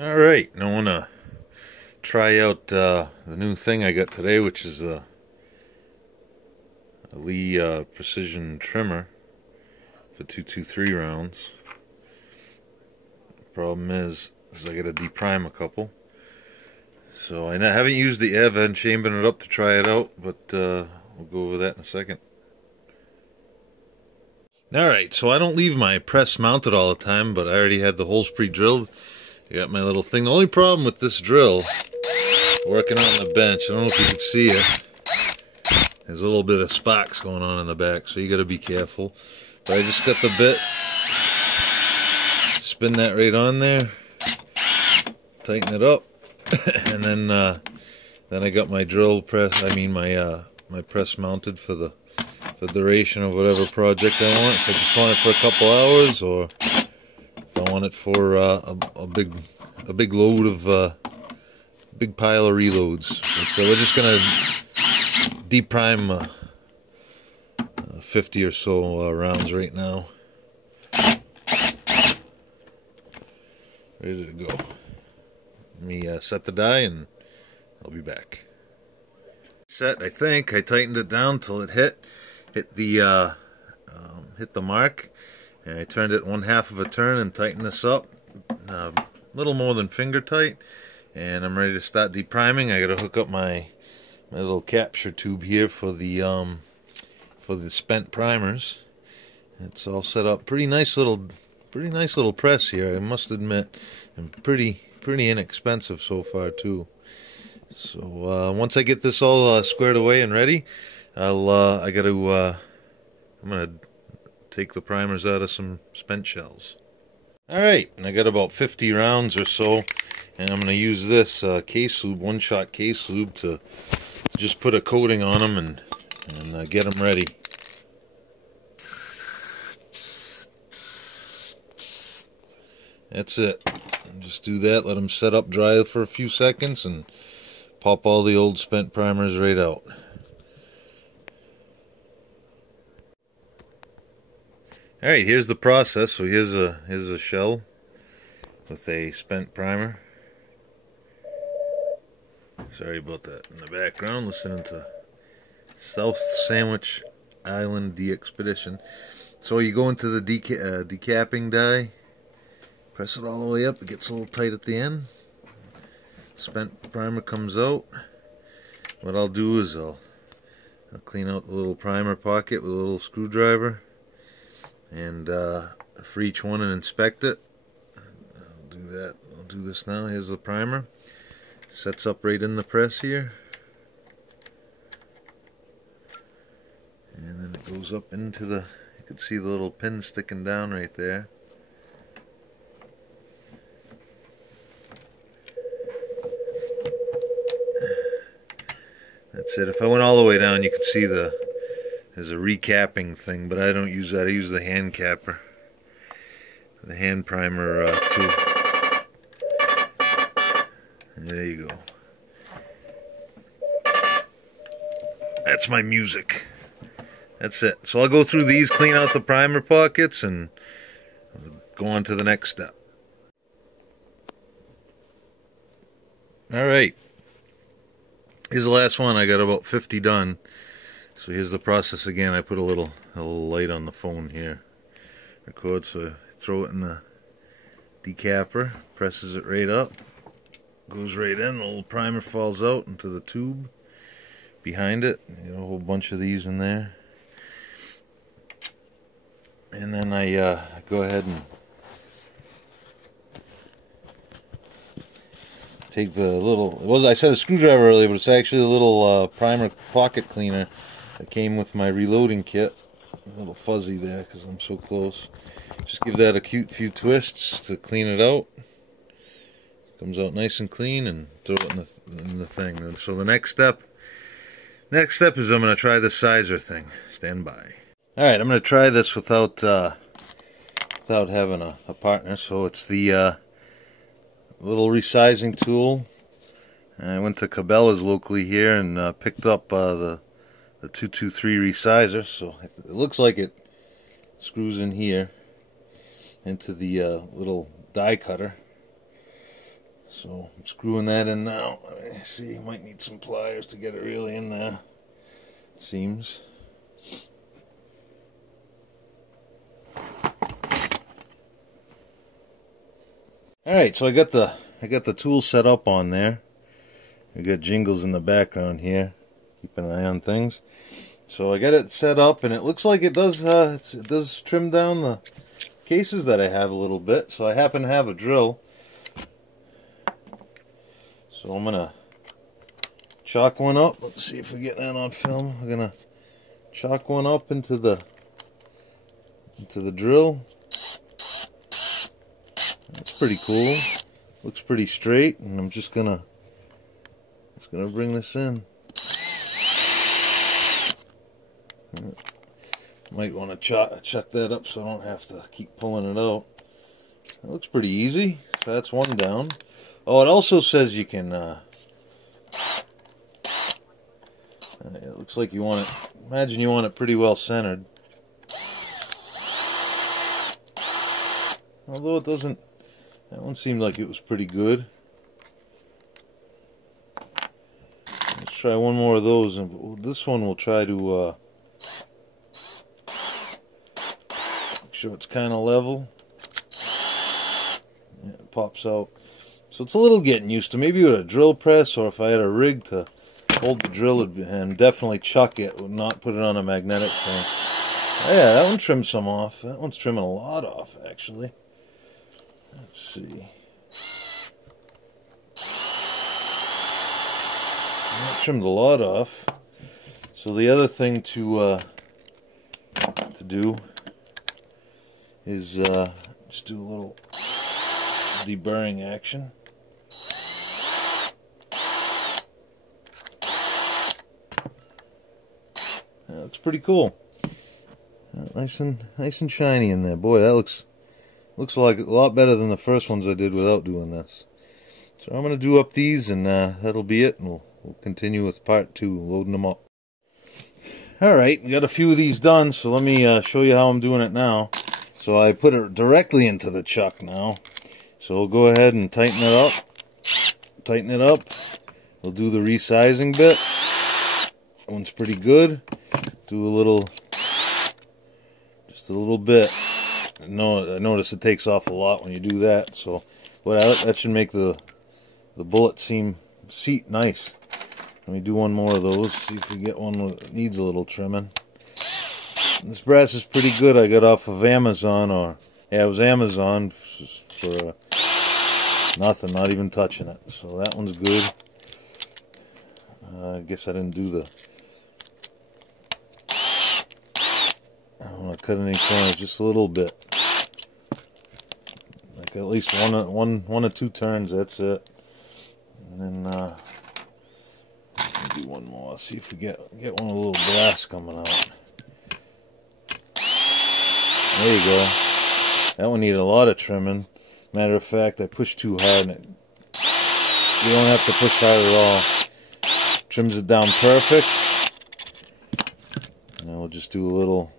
Alright, I want to try out the new thing I got today, which is a Lee precision trimmer for 223 rounds. Problem is I got to deprime a couple. So I haven't used it yet. I've been chambering it up to try it out, but we'll go over that in a second. Alright, so I don't leave my press mounted all the time, but I already had the holes pre-drilled. I got my little thing. The only problem with this drill, working on the bench, I don't know if you can see it, there's a little bit of sparks going on in the back, so you got to be careful. But I just got the bit, spin that right on there, tighten it up, and then I got my drill press. My press mounted for the duration of whatever project I want. If I just want it for a couple hours, or if I want it for a big load of big pile of reloads. So we're just gonna deprime 50 or so rounds right now. Ready to go. Let me set the die and I'll be back. Set, I think I tightened it down till it hit the mark, and I turned it 1/2 of a turn and tightened this up a little more than finger tight, and I'm ready to start depriming. I gotta hook up my little capture tube here for the spent primers. It's all set up. Pretty nice little press here, I must admit, and pretty inexpensive so far too. So once I get this all squared away and ready, I'm gonna take the primers out of some spent shells. Alright, and I got about 50 rounds or so, and I'm gonna use this case lube, one-shot case lube, to just put a coating on them and get them ready. That's it. Just do that, let them set up dry for a few seconds, and pop all the old spent primers right out. Alright, here's the process. So here's a shell with a spent primer. Sorry about that in the background, listening to South Sandwich Island DXpedition. So you go into the decapping die, press it all the way up, it gets a little tight at the end. Spent primer comes out. What I'll do is I'll clean out the little primer pocket with a little screwdriver, and for each one, and inspect it. I'll do that. I'll do this now. Here's the primer. Sets up right in the press here, and then it goes up into the, you can see the little pin sticking down right there. That's it. If I went all the way down, you could see there's a recapping thing, but I don't use that. I use the hand capper, the hand primer tool. And there you go. That's my music. That's it. So I'll go through these, clean out the primer pockets, and go on to the next step. Alright. Here's the last one. I got about 50 done. So here's the process again. I put a little light on the phone here. Record, so I throw it in the decapper, presses it right up, goes right in, the little primer falls out into the tube behind it. You know, a whole bunch of these in there. And then I go ahead and take the little, well, I said a screwdriver earlier, but it's actually a little primer pocket cleaner that came with my reloading kit. A little fuzzy there because I'm so close. Just give that a few twists to clean it out. Comes out nice and clean, and throw it in the thing. And so the next step is I'm going to try the sizer thing. Stand by. Alright, I'm going to try this without having a partner. So it's the little resizing tool. I went to Cabela's locally here and picked up the 223 resizer. So it looks like it screws in here into the little die cutter. So I'm screwing that in now. Let me see, might need some pliers to get it really in there. It seems. Alright, so I got the tool set up on there. I got Jingles in the background here, keeping an eye on things. So I got it set up, and it looks like it does trim down the cases that I have a little bit. So I happen to have a drill. So I'm gonna chalk one up. Let's see if we get that on film. I'm gonna chalk one up into the drill. That's pretty cool. Looks pretty straight, and I'm just gonna bring this in. Might want to chuck that up so I don't have to keep pulling it out. That looks pretty easy. So that's one down. Oh, it also says you can. It looks like you want it. Imagine you want it pretty well centered. Although it doesn't. That one seemed like it was pretty good. Let's try one more of those, and this one we'll try to make sure it's kind of level. Yeah, it pops out. So it's a little getting used to. Maybe with a drill press, or if I had a rig to hold the drill and definitely chuck it, would not put it on a magnetic thing. Oh, yeah, that one trimmed some off. That one's trimming a lot off, actually. Let's see. That trimmed a lot off. So the other thing to do is just do a little deburring action. That looks pretty cool. Nice and shiny in there. Boy, that looks like a lot better than the first ones I did without doing this. So I'm going to do up these, and that'll be it, and we'll continue with part 2, loading them up. Alright, we got a few of these done, so let me show you how I'm doing it now. So I put it directly into the chuck now. So we'll go ahead and tighten it up. Tighten it up. We'll do the resizing bit. That one's pretty good. Do a little, just a little bit. I notice it takes off a lot when you do that, so that should make the bullet seat nice. Let me do one more of those, see if we get one that needs a little trimming. This brass is pretty good. I got off of Amazon, it was Amazon for nothing, not even touching it. So that one's good. I guess I didn't do the. I don't want to cut any corners, just a little bit. Like at least one or two turns. That's it. And then do one more. See if we get one with a little brass coming out. There you go. That one needed a lot of trimming. Matter of fact, I pushed too hard, and you don't have to push hard at all. Trims it down perfect. And then we'll just do a little.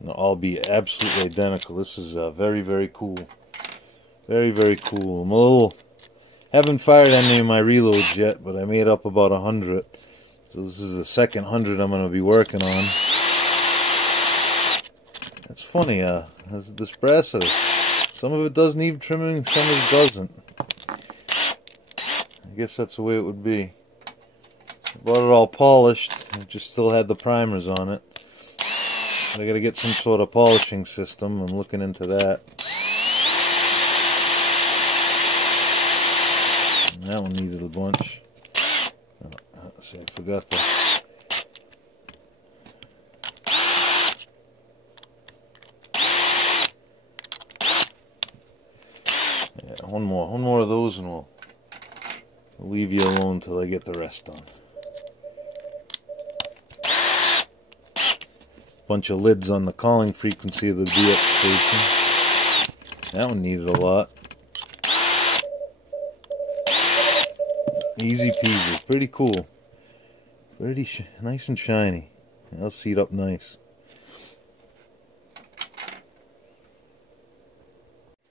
They'll all be absolutely identical. This is very, very cool. Very, very cool. I'm a little. Haven't fired any of my reloads yet, but I made up about 100. So this is the second 100 I'm going to be working on. It's funny, this brass, some of it does need trimming, some of it doesn't. I guess that's the way it would be. I bought it all polished, it just still had the primers on it. I got to get some sort of polishing system. I'm looking into that. And that one needed a bunch. Let's see, I forgot the. Yeah, one more of those, and we'll leave you alone until I get the rest done. Bunch of lids on the calling frequency of the DX station. That one needed a lot. Easy peasy, pretty cool. Pretty nice and shiny. That'll seat up nice.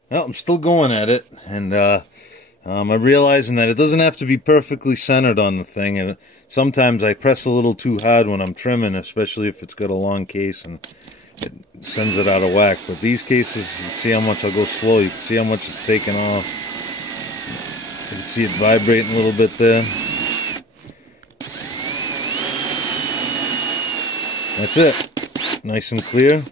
Well, I'm still going at it, and I'm realizing that it doesn't have to be perfectly centered on the thing, and sometimes I press a little too hard when I'm trimming, especially if it's got a long case and it sends it out of whack. But these cases, you can see how much I'll go slow. You can see how much it's taking off. You can see it vibrating a little bit there. That's it. Nice and clear.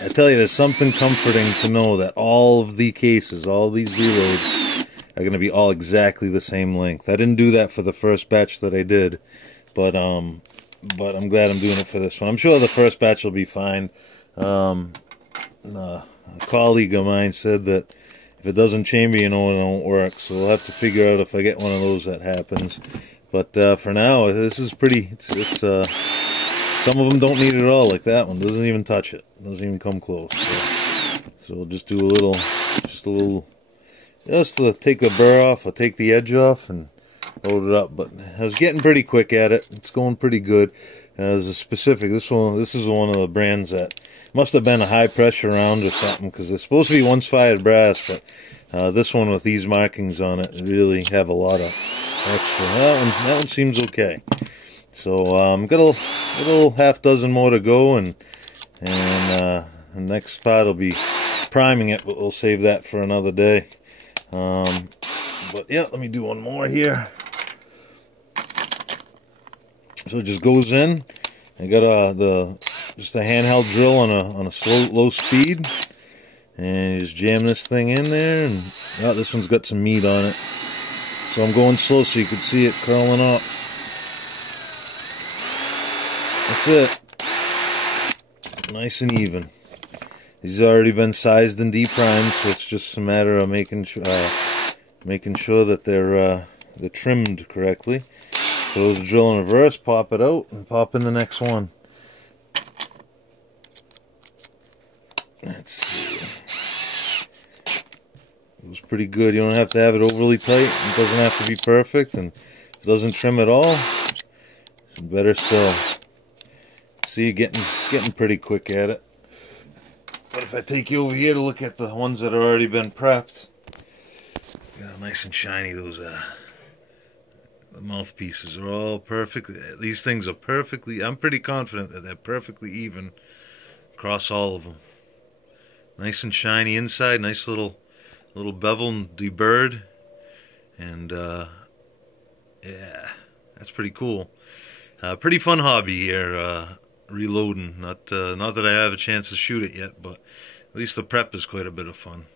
I tell you, there's something comforting to know that all of the cases, all these reloads, are going to be all exactly the same length. I didn't do that for the first batch that I did, but I'm glad I'm doing it for this one. I'm sure the first batch will be fine. A colleague of mine said that if it doesn't chamber, you know it won't work. So we'll have to figure out if I get one of those that happens. But for now, this is pretty. Some of them don't need it at all, like that one. Doesn't even touch it. Doesn't even come close. So we'll just do a little, just to take the burr off. I'll take the edge off and load it up. But I was getting pretty quick at it. It's going pretty good. There's a specific, this is one of the brands that must have been a high pressure round or something, because it's supposed to be once fired brass, but this one with these markings on it really have a lot of extra. That one seems okay. So got a little half dozen more to go, and the next part will be priming it, but we'll save that for another day. But yeah, let me do one more here. So it just goes in. I got just a handheld drill on a low speed, and you just jam this thing in there, and this one's got some meat on it. So I'm going slow so you can see it curling up. That's it. Nice and even. These have already been sized and deprimed, so it's just a matter of making sure that they're trimmed correctly. Throw the drill in reverse, pop it out, and pop in the next one. Let's see. It was pretty good. You don't have to have it overly tight. It doesn't have to be perfect, and if it doesn't trim at all, it's better still. See, getting pretty quick at it. But if I take you over here to look at the ones that have already been prepped, nice and shiny. Those the mouthpieces are all perfect. These things are perfectly. I'm pretty confident that they're perfectly even across all of them. Nice and shiny inside. Nice little bevel deburred, and yeah, that's pretty cool. Pretty fun hobby here. Reloading. Not that I have a chance to shoot it yet, but at least the prep is quite a bit of fun.